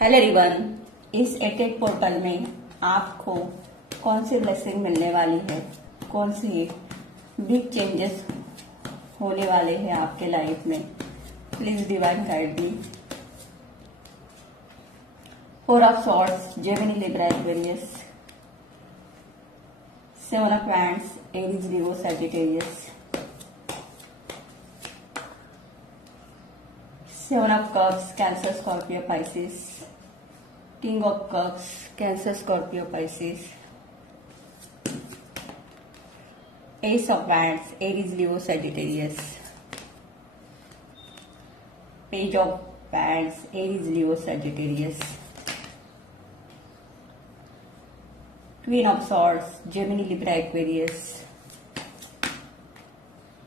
Hello everyone. इस attack portal में आपको कौन सी ब्लेसिंग मिलने वाली है, कौन सी बिग चेंजेस होने वाले हैं आपके लाइफ में, please divine guide me. Four of swords, Gemini, Libra, Aquarius, seven of wands, Aries, Leo, Sagittarius, seven of cups, cancer, Scorpio, Pisces, king of cups, cancer, Scorpio, Pisces, S of wands, Aries, Leo, Sagittarius, page of wands, Aries, Leo, Sagittarius, queen of swords, Gemini, Libra, Aquarius,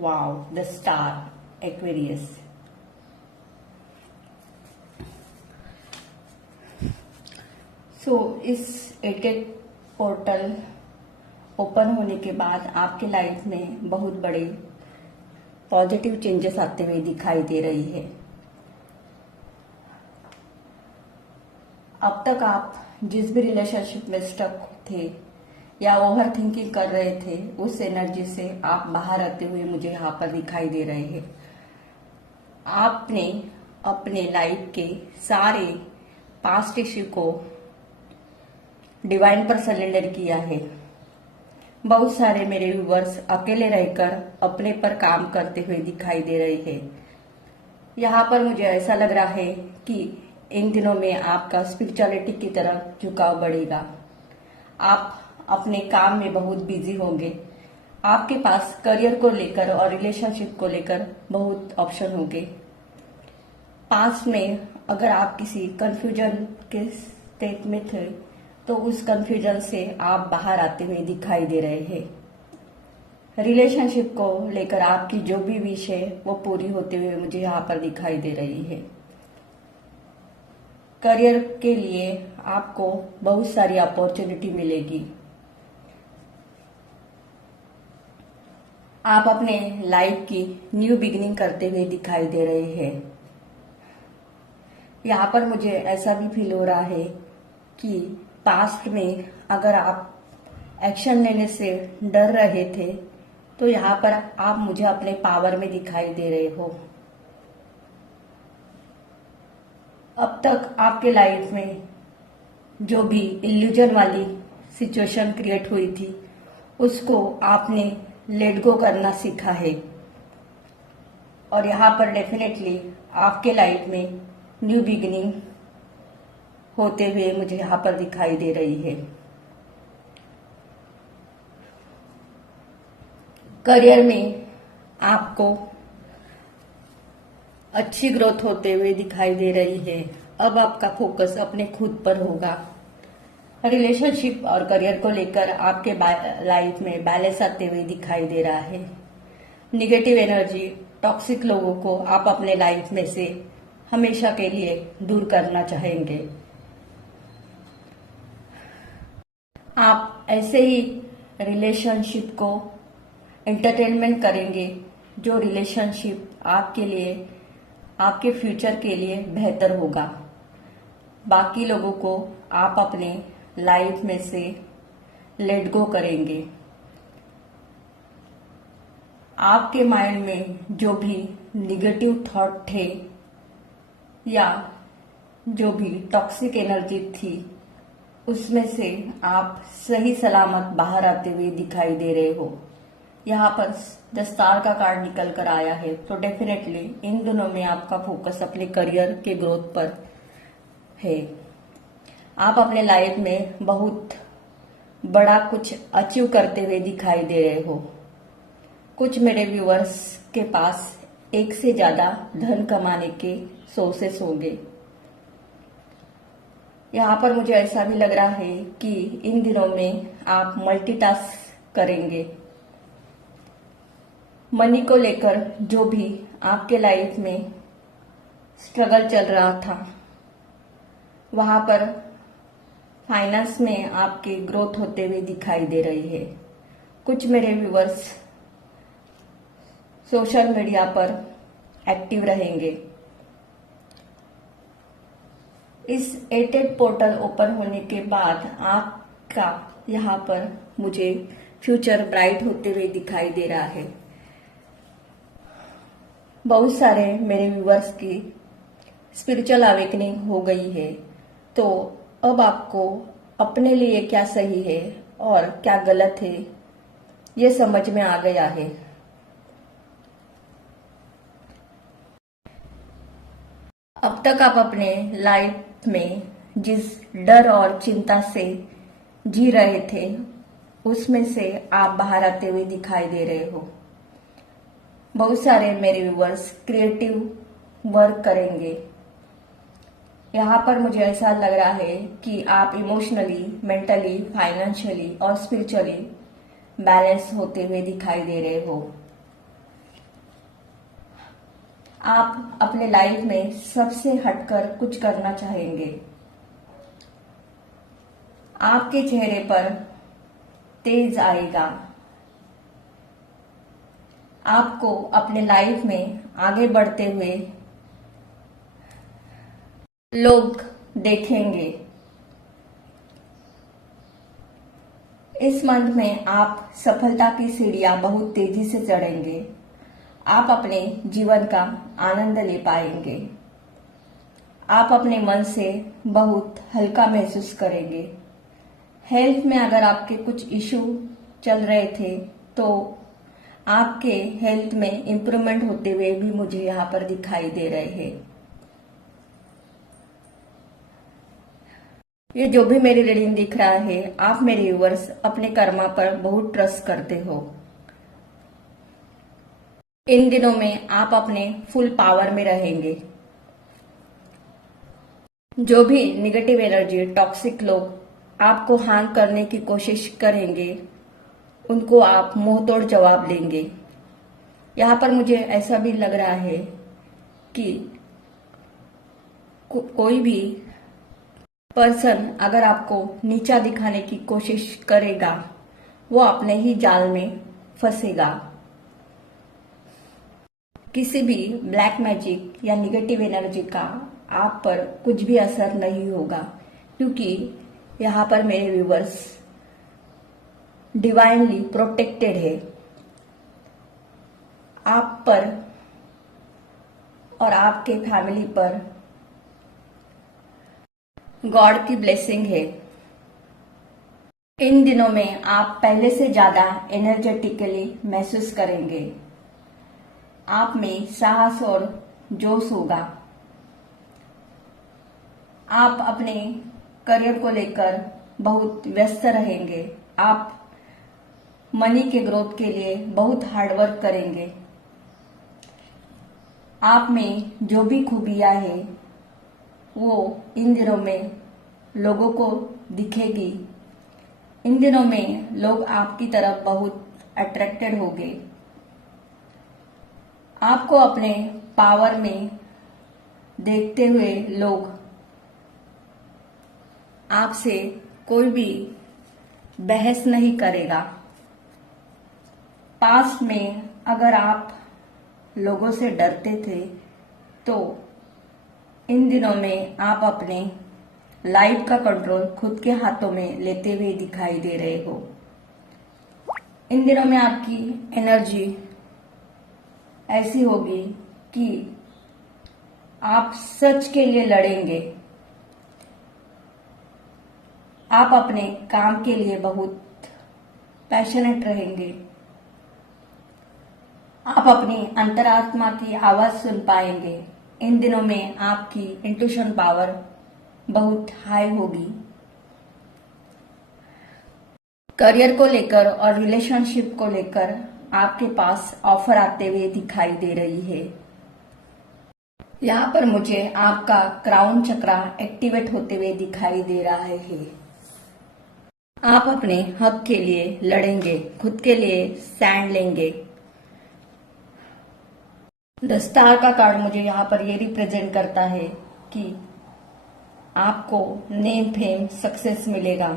wow, the star, Aquarius. इस attack portal open होने के बाद आपके life में बहुत बड़े positive changes आते हुए दिखाई दे रही है। अब तक आप जिस भी रिलेशनशिप में स्टक थे या ओवर थिंकिंग कर रहे थे, उस एनर्जी से आप बाहर आते हुए मुझे यहाँ पर दिखाई दे रहे हैं। आपने अपने लाइफ के सारे पास्ट इश्यू को डिवाइन पर सरेंडर किया है। बहुत सारे मेरे व्यूवर्स अकेले रहकर अपने पर काम करते हुए दिखाई दे रहे हैं। यहाँ पर मुझे ऐसा लग रहा है कि इन दिनों में आपका स्पिरिचुअलिटी की तरफ झुकाव बढ़ेगा। आप अपने काम में बहुत बिजी होंगे। आपके पास करियर को लेकर और रिलेशनशिप को लेकर बहुत ऑप्शन होंगे। पास्ट में अगर आप किसी कंफ्यूजन के स्टेट में थे तो उस कंफ्यूजन से आप बाहर आते हुए दिखाई दे रहे हैं। रिलेशनशिप को लेकर आपकी जो भी विश है वो पूरी होते हुए मुझे यहाँ पर दिखाई दे रही है। करियर के लिए आपको बहुत सारी अपॉर्चुनिटी मिलेगी। आप अपने लाइफ की न्यू बिगिनिंग करते हुए दिखाई दे रहे हैं। यहाँ पर मुझे ऐसा भी फील हो रहा है कि पास्ट में अगर आप एक्शन लेने से डर रहे थे तो यहाँ पर आप मुझे अपने पावर में दिखाई दे रहे हो। अब तक आपके लाइफ में जो भी इल्यूजन वाली सिचुएशन क्रिएट हुई थी उसको आपने लेट गो करना सीखा है और यहाँ पर डेफिनेटली आपके लाइफ में न्यू बिगिनिंग होते हुए मुझे यहाँ पर दिखाई दे रही है। करियर में आपको अच्छी ग्रोथ होते हुए दिखाई दे रही है। अब आपका फोकस अपने खुद पर होगा। रिलेशनशिप और करियर को लेकर आपके लाइफ में बैलेंस आते हुए दिखाई दे रहा है। निगेटिव एनर्जी, टॉक्सिक लोगों को आप अपने लाइफ में से हमेशा के लिए दूर करना चाहेंगे। आप ऐसे ही रिलेशनशिप को एंटरटेनमेंट करेंगे जो रिलेशनशिप आपके लिए, आपके फ्यूचर के लिए बेहतर होगा। बाकी लोगों को आप अपने लाइफ में से लेट गो करेंगे। आपके माइंड में जो भी निगेटिव थॉट थे या जो भी टॉक्सिक एनर्जी थी उसमें से आप सही सलामत बाहर आते हुए दिखाई दे रहे हो। यहाँ पर द स्टार का कार्ड निकल कर आया है तो डेफिनेटली इन दिनों में आपका फोकस अपने करियर के ग्रोथ पर है। आप अपने लाइफ में बहुत बड़ा कुछ अचीव करते हुए दिखाई दे रहे हो। कुछ मेरे व्यूअर्स के पास एक से ज्यादा धन कमाने के सोर्सेस होंगे। यहाँ पर मुझे ऐसा भी लग रहा है कि इन दिनों में आप मल्टीटास्क करेंगे। मनी को लेकर जो भी आपके लाइफ में स्ट्रगल चल रहा था वहां पर फाइनेंस में आपके ग्रोथ होते हुए दिखाई दे रही है। कुछ मेरे व्यूअर्स सोशल मीडिया पर एक्टिव रहेंगे। इस एटेड पोर्टल ओपन होने के बाद आपका यहाँ पर मुझे फ्यूचर ब्राइट होते हुए दिखाई दे रहा है। बहुत सारे मेरे व्यूवर्स की स्पिरिचुअल अवेकनिंग हो गई है, तो अब आपको अपने लिए क्या सही है और क्या गलत है ये समझ में आ गया है। अब तक आप अपने लाइफ में जिस डर और चिंता से जी रहे थे उसमें से आप बाहर आते हुए दिखाई दे रहे हो। बहुत सारे मेरे व्यूवर्स क्रिएटिव वर्क करेंगे। यहाँ पर मुझे ऐसा लग रहा है कि आप इमोशनली, मेंटली, फाइनेंशियली और स्पिरिचुअली बैलेंस होते हुए दिखाई दे रहे हो। आप अपने लाइफ में सबसे हटकर कुछ करना चाहेंगे। आपके चेहरे पर तेज आएगा। आपको अपने लाइफ में आगे बढ़ते हुए लोग देखेंगे। इस मंथ में आप सफलता की सीढ़ियां बहुत तेजी से चढ़ेंगे। आप अपने जीवन का आनंद ले पाएंगे। आप अपने मन से बहुत हल्का महसूस करेंगे। हेल्थ में अगर आपके कुछ इश्यू चल रहे थे तो आपके हेल्थ में इम्प्रूवमेंट होते हुए भी मुझे यहाँ पर दिखाई दे रहे हैं। ये जो भी मेरी रीडिंग दिख रहा है, आप मेरे व्यूअर्स अपने कर्मा पर बहुत ट्रस्ट करते हो। इन दिनों में आप अपने फुल पावर में रहेंगे। जो भी निगेटिव एनर्जी, टॉक्सिक लोग आपको हार्म करने की कोशिश करेंगे उनको आप मुंह तोड़ जवाब देंगे। यहाँ पर मुझे ऐसा भी लग रहा है कि कोई भी पर्सन अगर आपको नीचा दिखाने की कोशिश करेगा वो अपने ही जाल में फंसेगा। किसी भी ब्लैक मैजिक या निगेटिव एनर्जी का आप पर कुछ भी असर नहीं होगा, क्योंकि यहाँ पर मेरे व्यूवर्स डिवाइनली प्रोटेक्टेड है। आप पर और आपके फैमिली पर गॉड की ब्लेसिंग है। इन दिनों में आप पहले से ज्यादा एनर्जेटिकली महसूस करेंगे। आप में साहस और जोश होगा। आप अपने करियर को लेकर बहुत व्यस्त रहेंगे। आप मनी के ग्रोथ के लिए बहुत हार्डवर्क करेंगे। आप में जो भी खूबियां हैं वो इन दिनों में लोगों को दिखेगी। इन दिनों में लोग आपकी तरफ बहुत अट्रैक्टेड होंगे। आपको अपने पावर में देखते हुए लोग आपसे कोई भी बहस नहीं करेगा। पास्ट में अगर आप लोगों से डरते थे तो इन दिनों में आप अपने लाइफ का कंट्रोल खुद के हाथों में लेते हुए दिखाई दे रहे हो। इन दिनों में आपकी एनर्जी ऐसी होगी कि आप सच के लिए लड़ेंगे। आप अपने काम के लिए बहुत पैशनेट रहेंगे। आप अपनी अंतरात्मा की आवाज सुन पाएंगे। इन दिनों में आपकी इंट्यूशन पावर बहुत हाई होगी। करियर को लेकर और रिलेशनशिप को लेकर आपके पास ऑफर आते हुए दिखाई दे रही है। यहाँ पर मुझे आपका क्राउन चक्रा एक्टिवेट होते हुए दिखाई दे रहा है। आप अपने हक के लिए लड़ेंगे, खुद के लिए स्टैंड लेंगे। द स्टार का कार्ड मुझे यहाँ पर ये रिप्रेजेंट करता है कि आपको नेम, फेम, सक्सेस मिलेगा।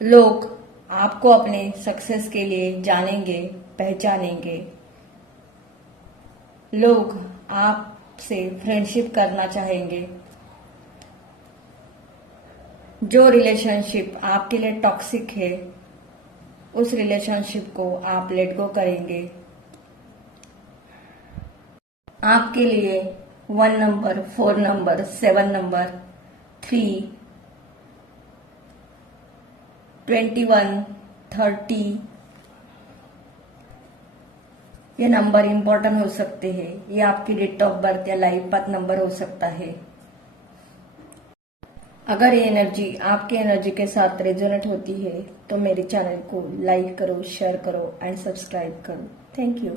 लोग आपको अपने सक्सेस के लिए जानेंगे, पहचानेंगे। लोग आप आपसे फ्रेंडशिप करना चाहेंगे। जो रिलेशनशिप आपके लिए टॉक्सिक है उस रिलेशनशिप को आप लेट गो करेंगे। आपके लिए 1 नंबर, 4 नंबर, 7 नंबर, 3, 21, 30 ये नंबर इंपॉर्टेंट हो सकते हैं। ये आपकी डेट ऑफ बर्थ या लाइफ पाथ नंबर हो सकता है। अगर ये एनर्जी आपके एनर्जी के साथ रेजोनेट होती है तो मेरे चैनल को लाइक करो, शेयर करो एंड सब्सक्राइब करो। Thank you.